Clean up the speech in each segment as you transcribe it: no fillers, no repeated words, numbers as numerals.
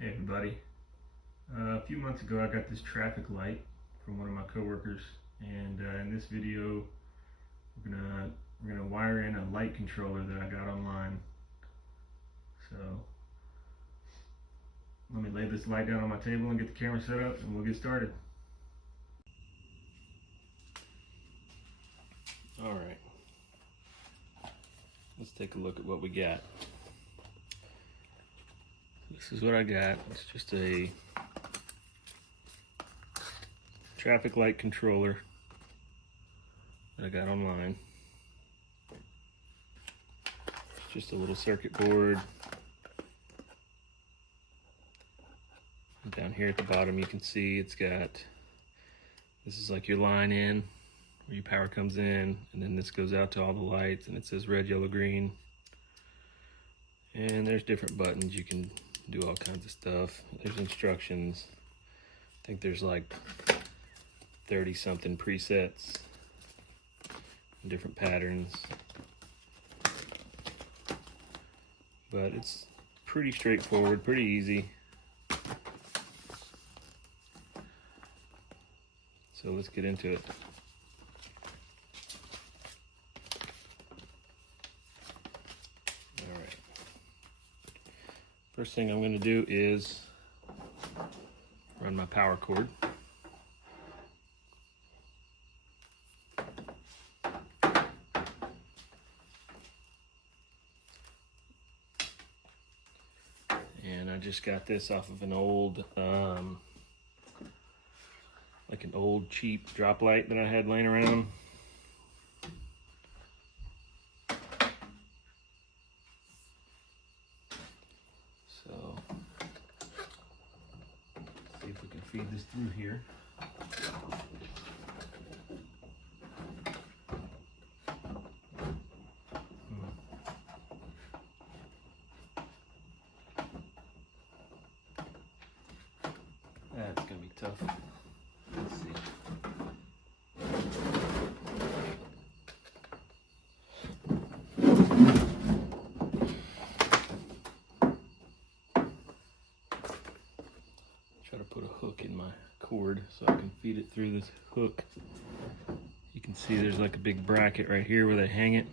Hey everybody. A few months ago I got this traffic light from one of my coworkers, and in this video we're gonna wire in a light controller that I got online. So let me lay this light down on my table and get the camera set up and we'll get started. Alright, let's take a look at what we got. This is what I got. It's just a traffic light controller that I got online. It's just a little circuit board. And down here at the bottom you can see it's got, this is like your line in, where your power comes in, and then this goes out to all the lights, and it says red, yellow, green. And there's different buttons, you can do all kinds of stuff. There's instructions. I think there's like 30 something presets, different patterns. But it's pretty straightforward, pretty easy. So let's get into it. All right. First thing I'm going to do is run my power cord. And I just got this off of an old, like an old cheap drop light that I had laying around. So, see if we can feed this through here. That's gonna be tough. Let's see. Try to put a hook in my cord so I can feed it through this hook. You can see there's like a big bracket right here where they hang it.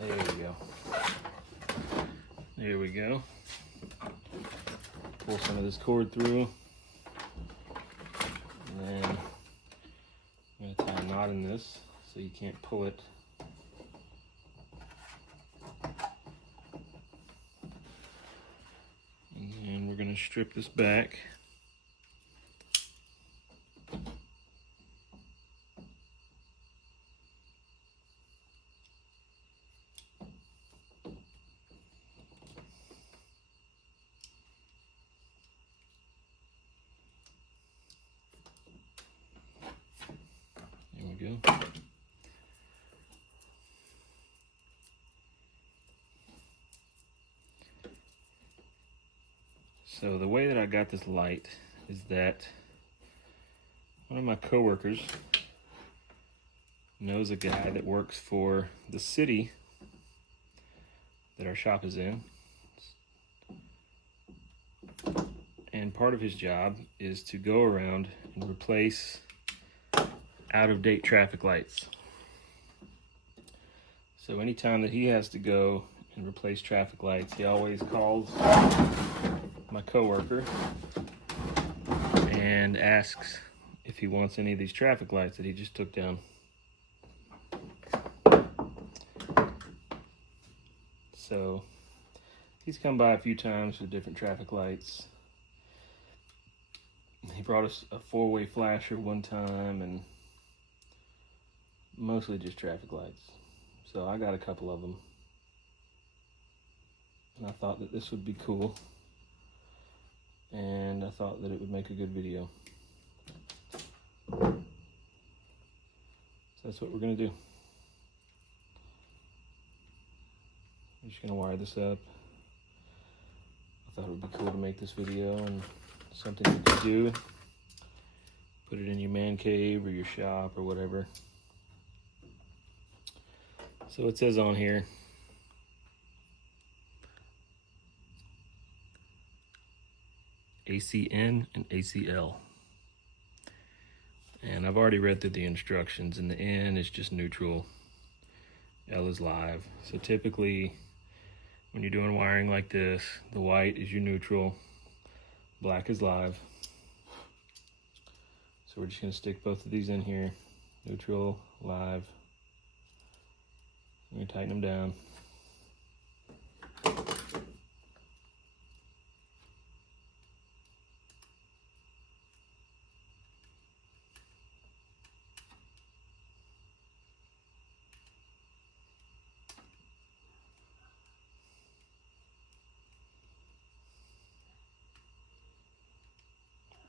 There we go. There we go. Pull some of this cord through. And then I'm going to tie a knot in this so you can't pull it. And then we're going to strip this back. There we go. So the way that I got this light is that one of my coworkers knows a guy that works for the city that our shop is in. And part of his job is to go around and replace out-of-date traffic lights. So anytime that he has to go and replace traffic lights, he always calls my coworker and asks if he wants any of these traffic lights that he just took down. So he's come by a few times with different traffic lights. He brought us a 4-way flasher one time, and mostly just traffic lights. So I got a couple of them. And I thought that this would be cool. and I thought that it would make a good video. So that's what we're gonna do. I'm just gonna wire this up. I thought it would be cool to make this video and something you could do. Put it in your man cave or your shop or whatever. So it says on here, ACN and ACL. And I've already read through the instructions, and the N is just neutral, L is live. So typically, when you're doing wiring like this, the white is your neutral, black is live. So we're just gonna stick both of these in here, neutral, live. We're gonna tighten them down.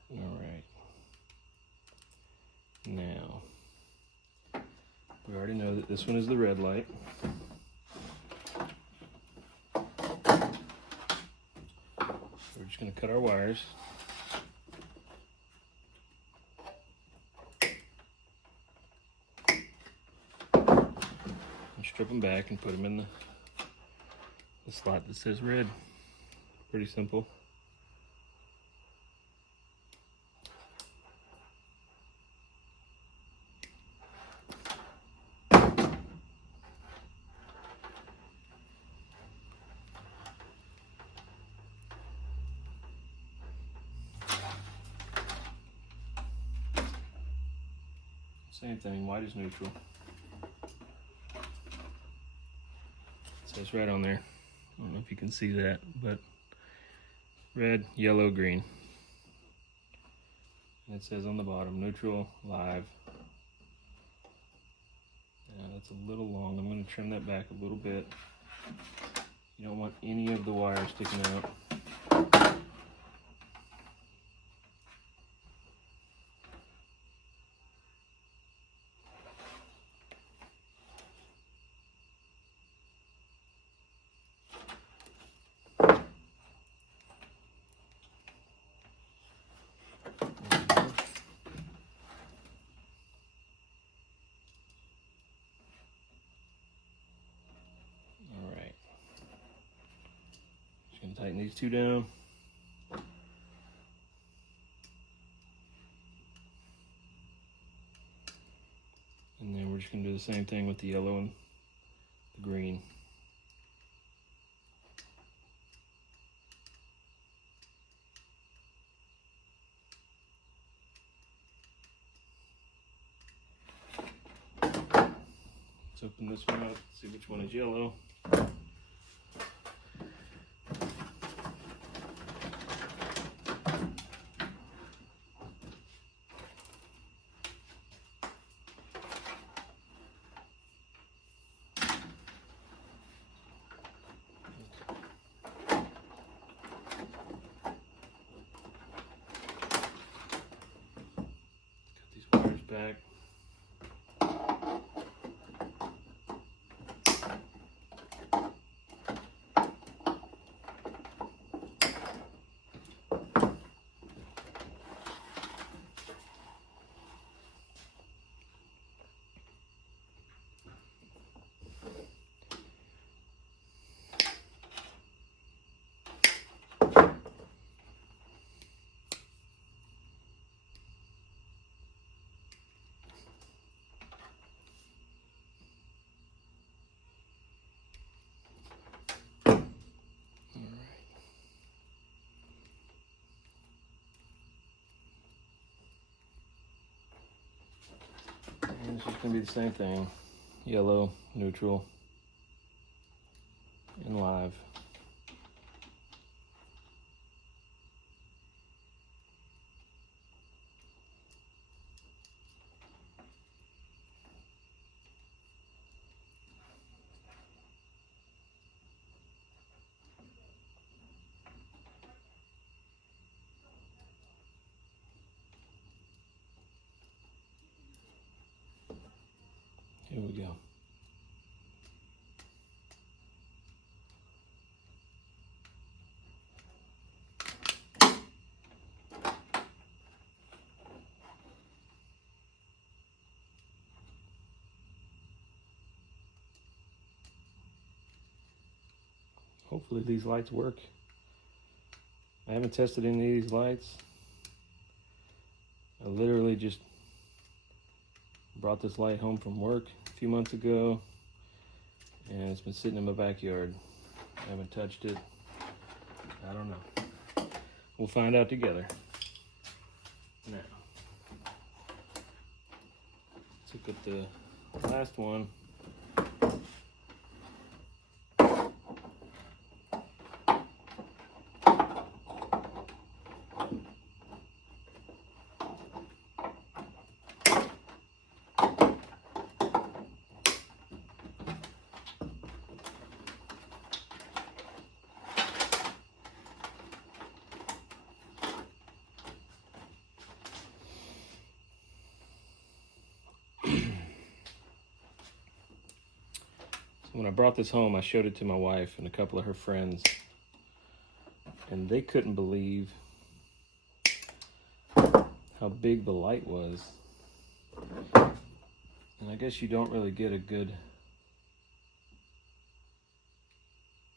All right. Now, we already know that this one is the red light. We're just going to cut our wires. And strip them back and put them in the slot that says red. Pretty simple. Same thing, white is neutral. It says red on there. I don't know if you can see that, but red, yellow, green. And it says on the bottom, neutral, live. Yeah, that's a little long. I'm going to trim that back a little bit. You don't want any of the wires sticking out. Tighten these two down. And then we're just going to do the same thing with the yellow and the green. Let's open this one up, see which one is yellow. Back. And it's just going to be the same thing. Yellow, neutral, and live. Here we go. Hopefully these lights work. I haven't tested any of these lights. I literally just brought this light home from work a few months ago, and it's been sitting in my backyard. I haven't touched it. I don't know. We'll find out together. Now, let's look at the last one. When I brought this home, I showed it to my wife and a couple of her friends, and they couldn't believe how big the light was. And I guess you don't really get a good,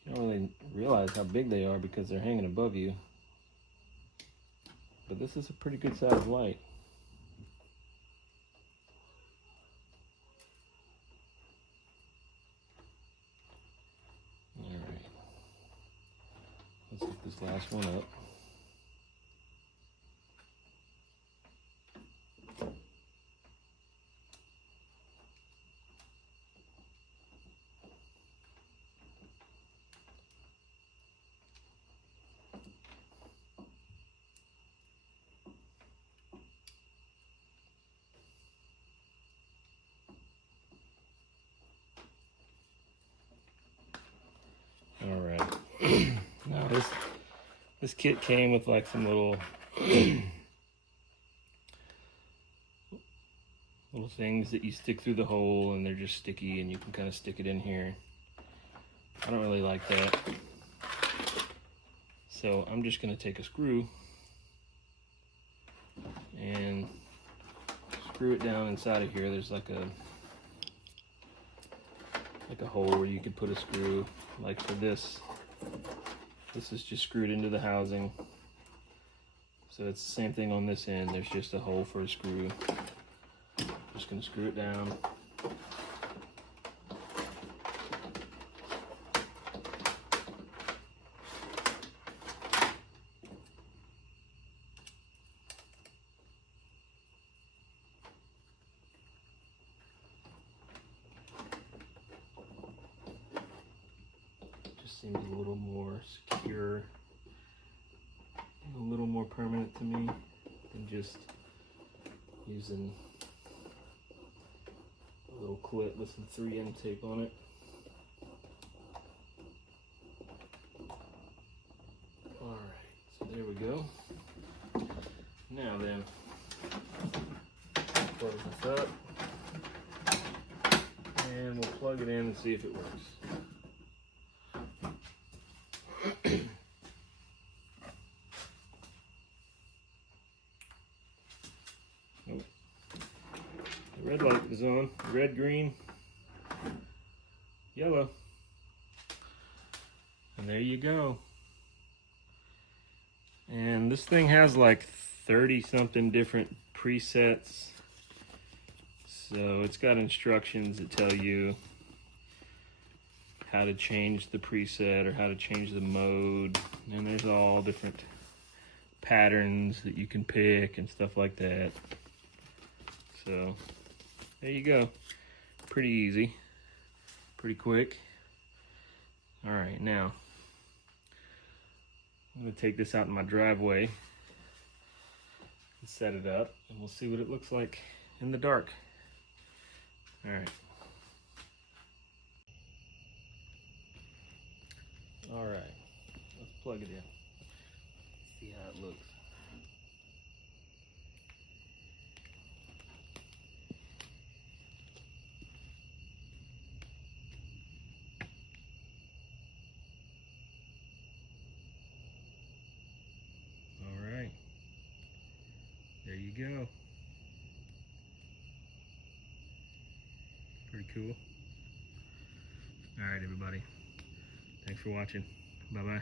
you don't really realize how big they are because they're hanging above you. But this is a pretty good sized light. Let's hook this last one up. All right. Now this kit came with like some little little things that you stick through the hole, and they're just sticky, and you can kind of stick it in here. I don't really like that, so I'm just going to take a screw and screw it down inside of here. There's like a hole where you could put a screw. Like for this is just screwed into the housing, so it's the same thing on this end. There's just a hole for a screw. Just gonna screw it down. Just seems a little more secure, a little more permanent to me than just using a little clip with some 3M tape on it. Alright, so there we go. Now then, close this up, and we'll plug it in and see if it works. Nope. The red light is on. Red, green, yellow. And there you go. And this thing has like 30 something different presets. So it's got instructions that tell you how to change the preset or how to change the mode. And there's all different patterns that you can pick and stuff like that. So there you go. Pretty easy, pretty quick. All right, now I'm gonna take this out in my driveway and set it up, and we'll see what it looks like in the dark. All right. All right, let's plug it in. See how it looks. go. Pretty cool. All right, everybody. Thanks for watching. Bye-bye.